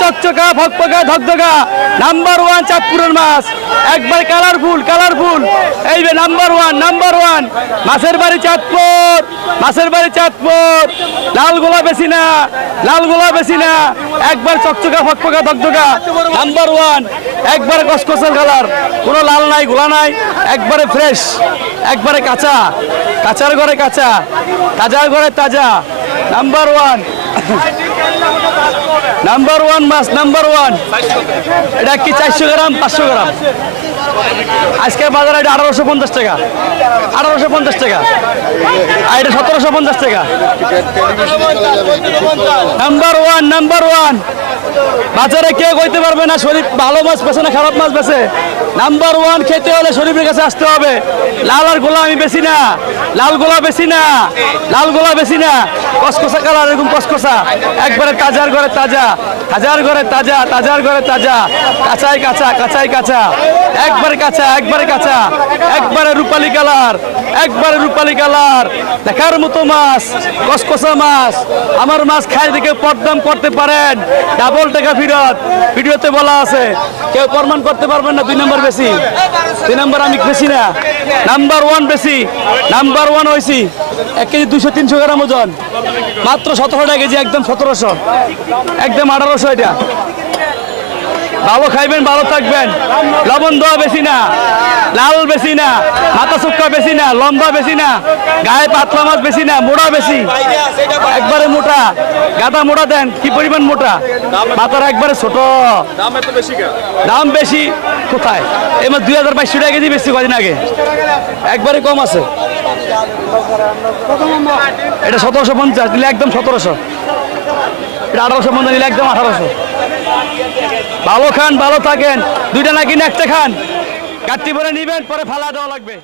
চকচকা ফকফকা ধকধকা number one চাঁদপুরের মাছ। একবার কালারফুল কালারফুল এই নাম্বার ওয়ান নাম্বার ওয়ান মাছের বাড়ি চাঁদপুর, মাছের বাড়ি চাঁদপুর। লাল গোলা বেশি না, লাল গোলা বেশি না। একবার চকচকা ফকফকা ধকধকা নাম্বার ওয়ান একবারে কসকসের কালার কোনো লাল নাই, গোলা নাই। একবারে ফ্রেশ একবারে কাঁচা। কাঁচার ঘরে কাঁচা। তাজার ঘরে তাজা। নাম্বার ওয়ান নাম্বার ওয়ান মাছ নাম্বার ওয়ান এটা কি চারশো গ্রাম, পাঁচশো গ্রাম? আজকের বাজারে এটা আঠারোশো পঞ্চাশ টাকা। আঠারোশো পঞ্চাশ টাকা। আর এটা সতেরোশো পঞ্চাশ টাকা। নাম্বার ওয়ান নাম্বার ওয়ান বাজারে কে কইতে পারবে না শরীফ? ভালো মাছ বেছে না খারাপ মাছ বেছে? নাম্বার ওয়ান খেতে হলে শরীফের কাছে আসতে হবে। লাল আর গোলা আমি বেশি না। লাল গোলা বেশি না। লাল গোলা বেশি না। কসকসা কালার, এরকম কসকসা। একবারে তাজার ঘরে তাজা। হাজার ঘরে তাজা তাজার ঘরে তাজা। কাঁচাই কাঁচা কাঁচাই কাঁচা। একবারে কাঁচা একবারে কাঁচা। একবারে রূপালি কালার, একবারে রূপালি কালার। দেখার মতো মাছ, কসকসা মাছ। আমার মাছ খাই দেখে পদ্মাম করতে পারেন। ডাবল টাকা ফিরত। ভিডিওতে বলা আছে, কেউ প্রমাণ করতে পারবেন না, দুই নম্বর বেশি। দুই নম্বর আমি বেশি না। নাম্বার ওয়ান বেশি। নাম্বার ওয়ান হয়েছি এক কেজি দুশো তিনশো গ্রাম ওজন। মাত্র সতেরো টাকা কেজি, একদম সতেরোশো। একদম আঠারোশো এটা। ভালো খাইবেন, ভালো থাকবেন। লবণ দেওয়া বেশি না। লাল বেশি না। মাথা শুক্কা বেশি না। লম্বা বেশি না। গায়ে পাতলা মাছ বেশি না। মোটা বেশি। একবারে মোটা। গাদা মোটা দেন। কি পরিমাণ মোটা? মাথার একবারে ছোট। দাম বেশি। কোথায়? এবার দুই হাজার বাইশশো টাকা কেজি বেশি কদিন আগে। একবারে কম আছে। এটা সতেরোশো পঞ্চাশ, নিলে একদম সতেরোশো। এটা আঠারোশো পঞ্চাশ, নিলে একদম আঠারোশো। ভালো খান, ভালো থাকেন। দুইটা নাকি কিনে একটা খান। কাটতি পরে নিবেন, পরে ফালা দেওয়া লাগবে।